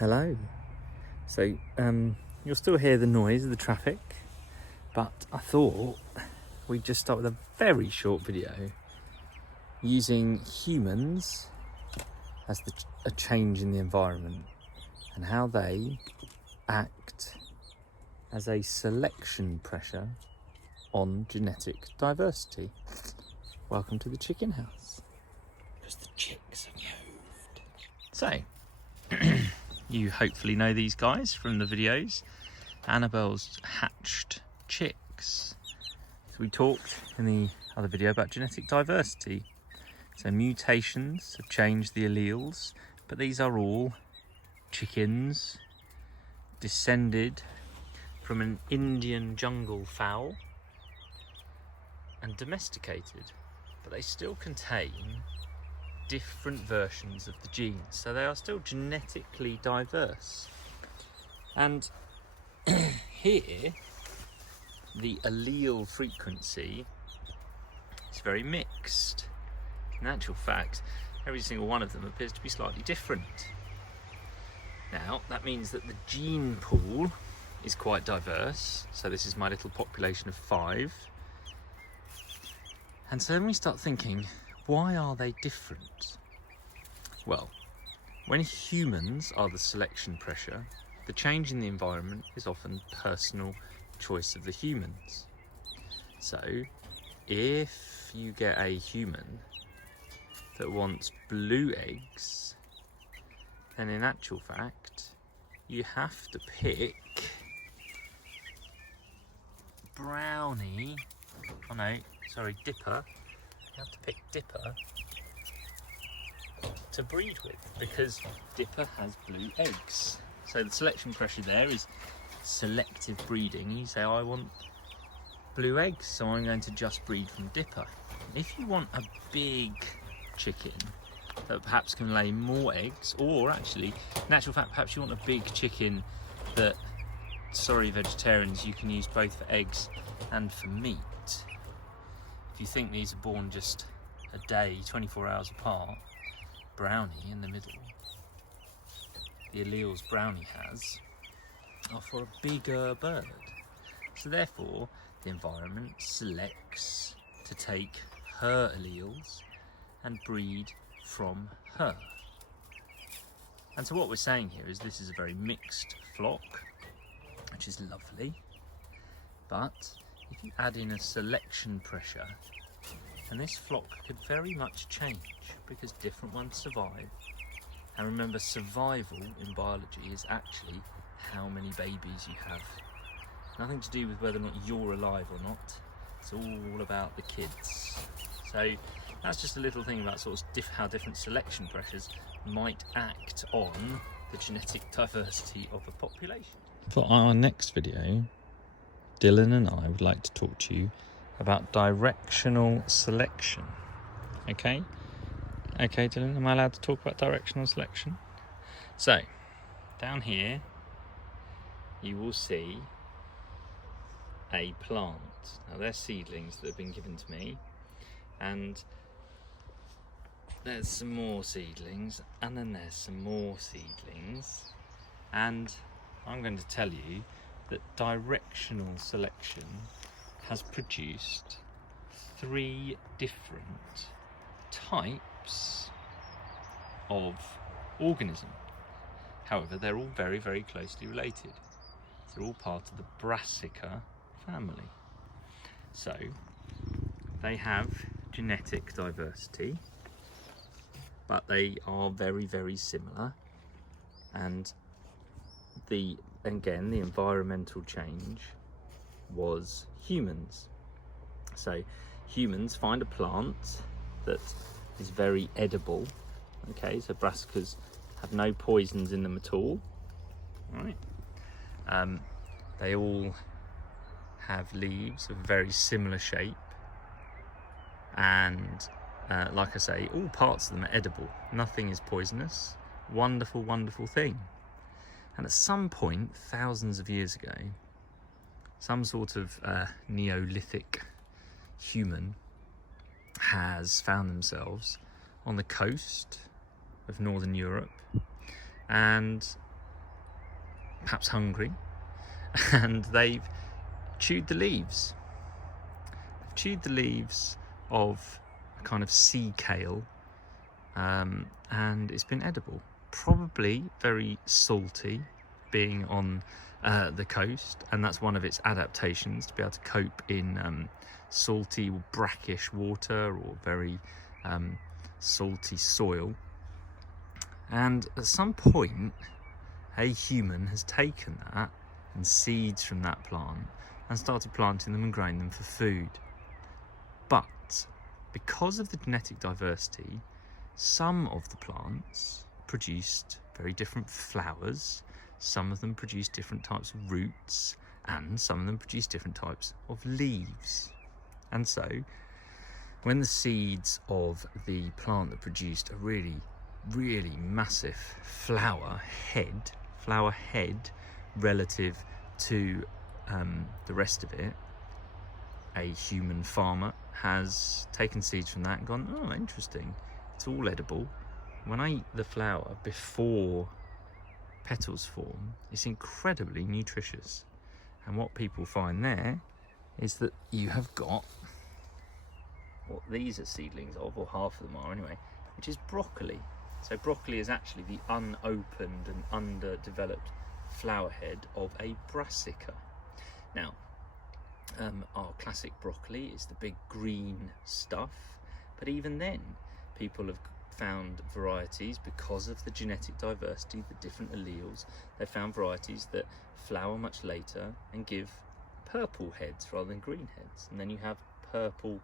Hello. So you'll still hear the noise of the traffic, but I thought we'd just start with a very short video using humans as a change in the environment and how they act as a selection pressure on genetic diversity. Welcome to the chicken house, because the chicks have moved. So, you hopefully know these guys from the videos. Annabelle's hatched chicks. So we talked in the other video about genetic diversity. So mutations have changed the alleles, but these are all chickens descended from an Indian jungle fowl and domesticated, but they still contain different versions of the genes, so they are still genetically diverse. And here the allele frequency is very mixed. In actual fact, every single one of them appears to be slightly different. Now that means that the gene pool is quite diverse, so this is my little population of 5. And so then we start thinking, why are they different? Well, when humans are the selection pressure, the change in the environment is often personal choice of the humans. So if you get a human that wants blue eggs, then in actual fact you have to pick Dipper. You have to pick Dipper to breed with, because Dipper has blue eggs. So the selection pressure there is selective breeding. You say, I want blue eggs, so I'm going to just breed from Dipper. If you want a big chicken that perhaps can lay more eggs, or actually, in actual fact, perhaps you want a big chicken that, sorry vegetarians, you can use both for eggs and for meat. If you think these are born just a day, 24 hours apart, Brownie in the middle, the alleles Brownie has, are for a bigger bird. So therefore, the environment selects to take her alleles and breed from her. And so what we're saying here is this is a very mixed flock, which is lovely. But if you add in a selection pressure, then this flock could very much change, because different ones survive. And remember, survival in biology is actually how many babies you have. Nothing to do with whether or not you're alive or not. It's all about the kids. So that's just a little thing about sort of how different selection pressures might act on the genetic diversity of a population. For our next video, Dylan and I would like to talk to you about directional selection. Okay, Dylan, am I allowed to talk about directional selection? So, down here, you will see a plant. Now, they're seedlings that have been given to me, and there's some more seedlings, and then there's some more seedlings, and I'm going to tell you that directional selection has produced 3 different types of organism. However, they're all very, very closely related. They're all part of the Brassica family. So they have genetic diversity, but they are very, very similar. And the environmental change was humans. So humans find a plant that is very edible. Okay, so brassicas have no poisons in them at all. Right. They all have leaves of very similar shape, and like I say, all parts of them are edible. Nothing is poisonous. Wonderful, wonderful thing. And at some point, thousands of years ago, some sort of Neolithic human has found themselves on the coast of Northern Europe, and perhaps hungry, and they've chewed the leaves. They've chewed the leaves of a kind of sea kale, and it's been edible. Probably very salty, being on the coast, and that's one of its adaptations, to be able to cope in salty or brackish water or very salty soil. And at some point, a human has taken that and seeds from that plant and started planting them and growing them for food. But because of the genetic diversity, some of the plants produced very different flowers, some of them produced different types of roots, and some of them produced different types of leaves. And so when the seeds of the plant that produced a really, really massive flower head relative to the rest of it, a human farmer has taken seeds from that and gone, oh, interesting, it's all edible. When I eat the flower before petals form, it's incredibly nutritious. And what people find there is that you have got what these are seedlings of, or half of them are anyway, which is broccoli. So broccoli is actually the unopened and underdeveloped flower head of a brassica. Now, our classic broccoli is the big green stuff, but even then people have found varieties, because of the genetic diversity, the different alleles, they found varieties that flower much later and give purple heads rather than green heads, and then you have purple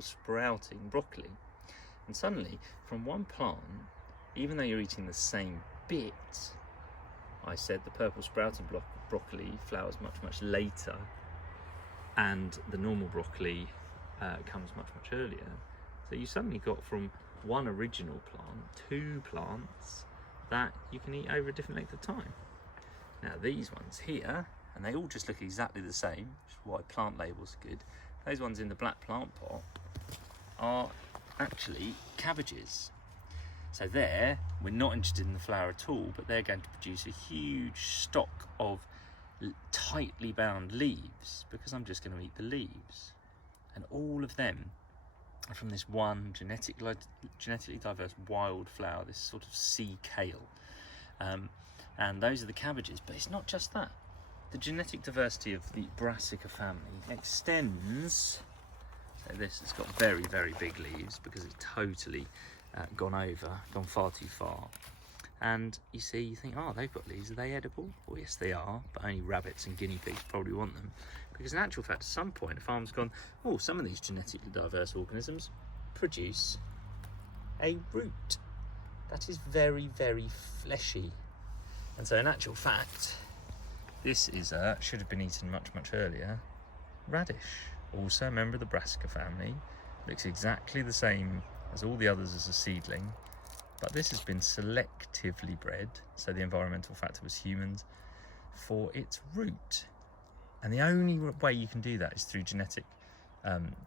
sprouting broccoli. And suddenly, from one plant, even though you're eating the same bit, I said the purple sprouting broccoli flowers much later, and the normal broccoli comes much earlier. So you suddenly got, from one original plant, 2 plants that you can eat over a different length of time. Now these ones here, and they all just look exactly the same, which is why plant labels are good. Those ones in the black plant pot are actually cabbages. So there, we're not interested in the flower at all, but they're going to produce a huge stock of tightly bound leaves, because I'm just going to eat the leaves. And all of them are from this one genetically diverse wild flower, this sort of sea kale. And those are the cabbages, but it's not just that. The genetic diversity of the brassica family extends. So this has got very, very big leaves because it's totally gone far too far. And you think, oh, they've got leaves, are they edible? Well, yes, they are, but only rabbits and guinea pigs probably want them. Because in actual fact, at some point, a farmer's gone, oh, some of these genetically diverse organisms produce a root that is very, very fleshy. And so in actual fact, this is should have been eaten much earlier, radish. Also a member of the brassica family, looks exactly the same as all the others as a seedling, but this has been selectively bred, so the environmental factor was humans, for its root. And the only way you can do that is through genetic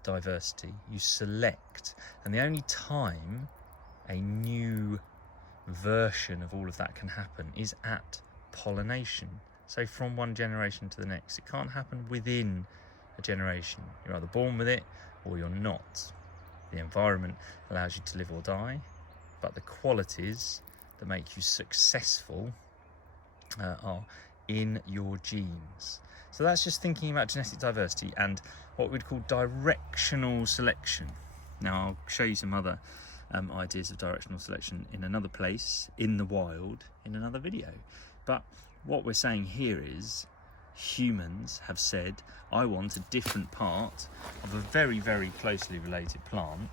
diversity. You select, and the only time a new version of all of that can happen is at pollination. So from one generation to the next. It can't happen within a generation. You're either born with it or you're not. The environment allows you to live or die, but the qualities that make you successful are in your genes. So that's just thinking about genetic diversity and what we'd call directional selection. Now I'll show you some other ideas of directional selection in another place, in the wild, in another video. But what we're saying here is humans have said, I want a different part of a very, very closely related plant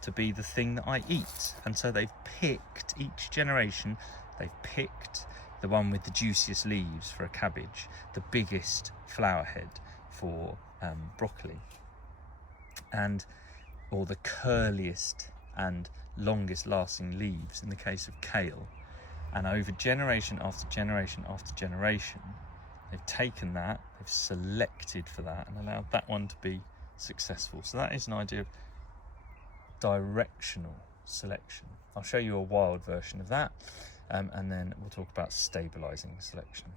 to be the thing that I eat. And so they've picked, each generation, they've picked the one with the juiciest leaves for a cabbage, the biggest flower head for broccoli, or the curliest and longest lasting leaves in the case of kale. And over generation after generation after generation, they've taken that, they've selected for that and allowed that one to be successful. So that is an idea of directional selection. I'll show you a wild version of that, and then we'll talk about stabilising selection.